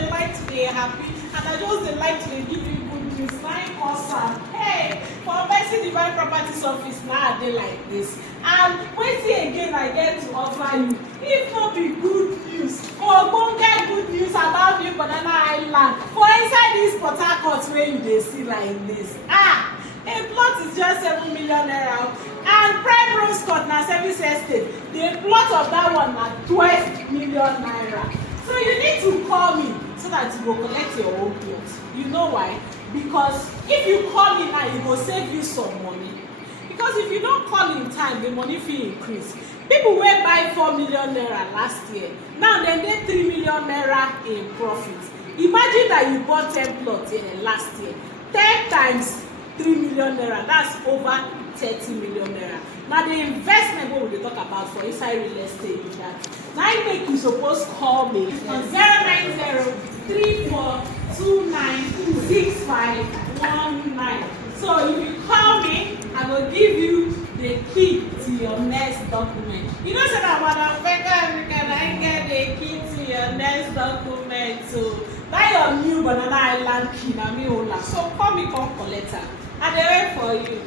dey like to be happy, and I just dey like to give you good news. My concern, hey, for person divine properties office now dey like this. And wetin again I get to offer you? If not be good news, ogbonge good news about you Banana Highland for inside this Port Harcourt where you dey see like this. A plot is just 7 million naira, and PrimeRose court na service estate. The plot of that one na 12 million naira. So you need to call me so that you go collect your own plot. You know why? Because if you call me now, you go save you some money. Because if you don't call in time, the money fit increase. People wey buy 4 million naira last year, now dem dey 3 million naira in profit. Imagine that you bought 10 plots last year. 10 times 3 million naira, that's over 30 million naira. Now the investment wey we dey talk about for inside real estate is that. Now I make you suppose call me on 090-3429-6519. So if you call me, I will give you the key to your next document. You know say that motherfucker African, I get the key to your next document. So that your new Banana Highland key na me hold am. So call me, come collect am. I dey wait for you.